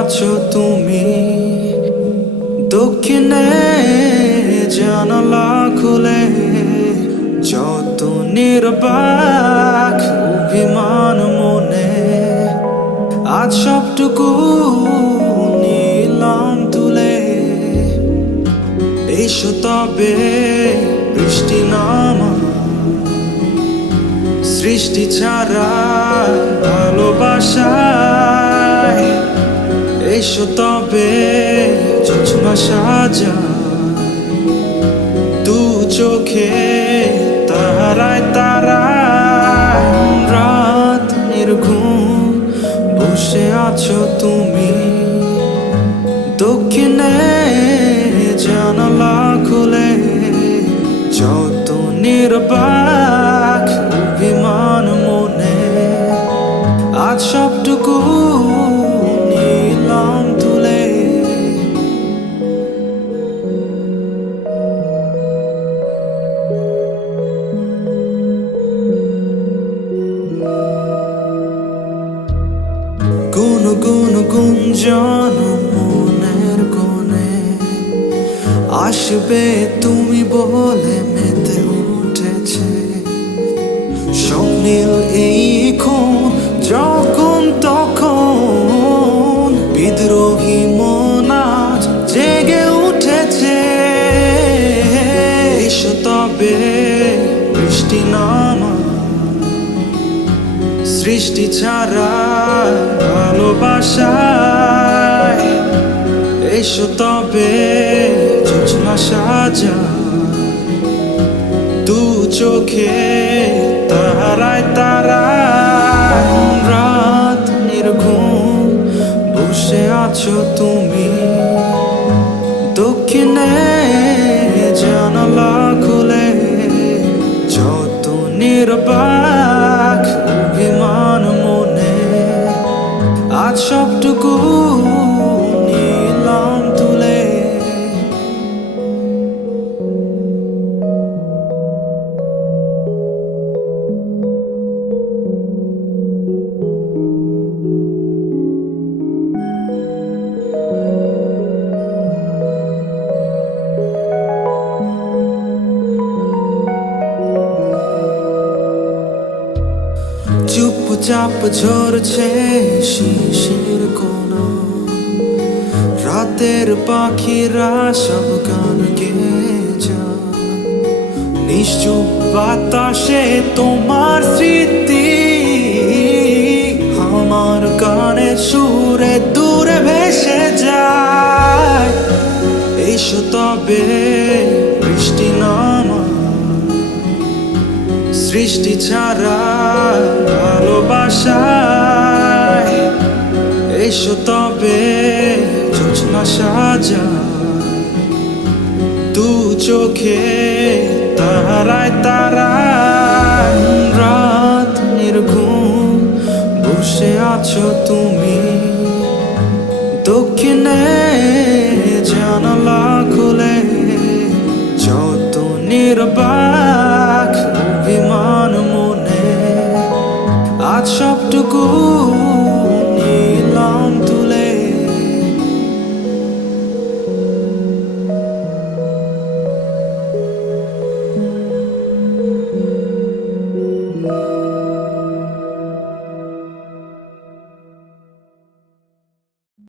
আছো তুমি দক্ষিণে জানালা খুলে যত নির্বাক অভিমান মনে আজ সবটুকু নিলাম তুলে এসো তবে বৃষ্টি নামা সৃষ্টি ছাড়া ভালোবাসায় এসো তবে জোছনা সাজা দু চোখে তারায় তারায় রাত নির্ঘুম বসে আছো তুমি দক্ষিণে জানালা খুলে যত নির্বাক অভিমান মনে আজ সবটুকু নিলাম তুলে গুন গুন গুঞ্জন মনের কোণে আসবে তুমি বলে মেতে উঠেছে স্বপ্নীল এই ক্ষণ যখন তখন বিদ্রোহী মন আজ জেগে উঠেছে এসো তবে বৃষ্টি নামা সৃষ্টি ছাড়া ভালোবাসায় এসো তবে জোছনা সাজা দু চোখে তারায় তারায় রাত নির্ঘুম বসে আছো তুমি দক্ষিণে জানালা খুলে যত নির্বাক অভিমান মনে আজ সবটুকু নিলাম তুলে চুপচাপ ঝরছে শিশির কোনা রাতের পাখিরা সব গান গেয়ে যায় নিশ্চুপ বাতাসে তোমার স্মৃতি আমার গানের সুরে দূরে ভেসে যায় এসো তবে বৃষ্টি নামা সৃষ্টি ছাড়া ভালোবাসায় এসো তবে জোছনা সাজা দু চোখে তারায় তারায় রাত নির্ঘুম বসে আছো তুমি দক্ষিণে জানালা খুলে যত নির্বাক অভিমান মনে আজ সবটুকু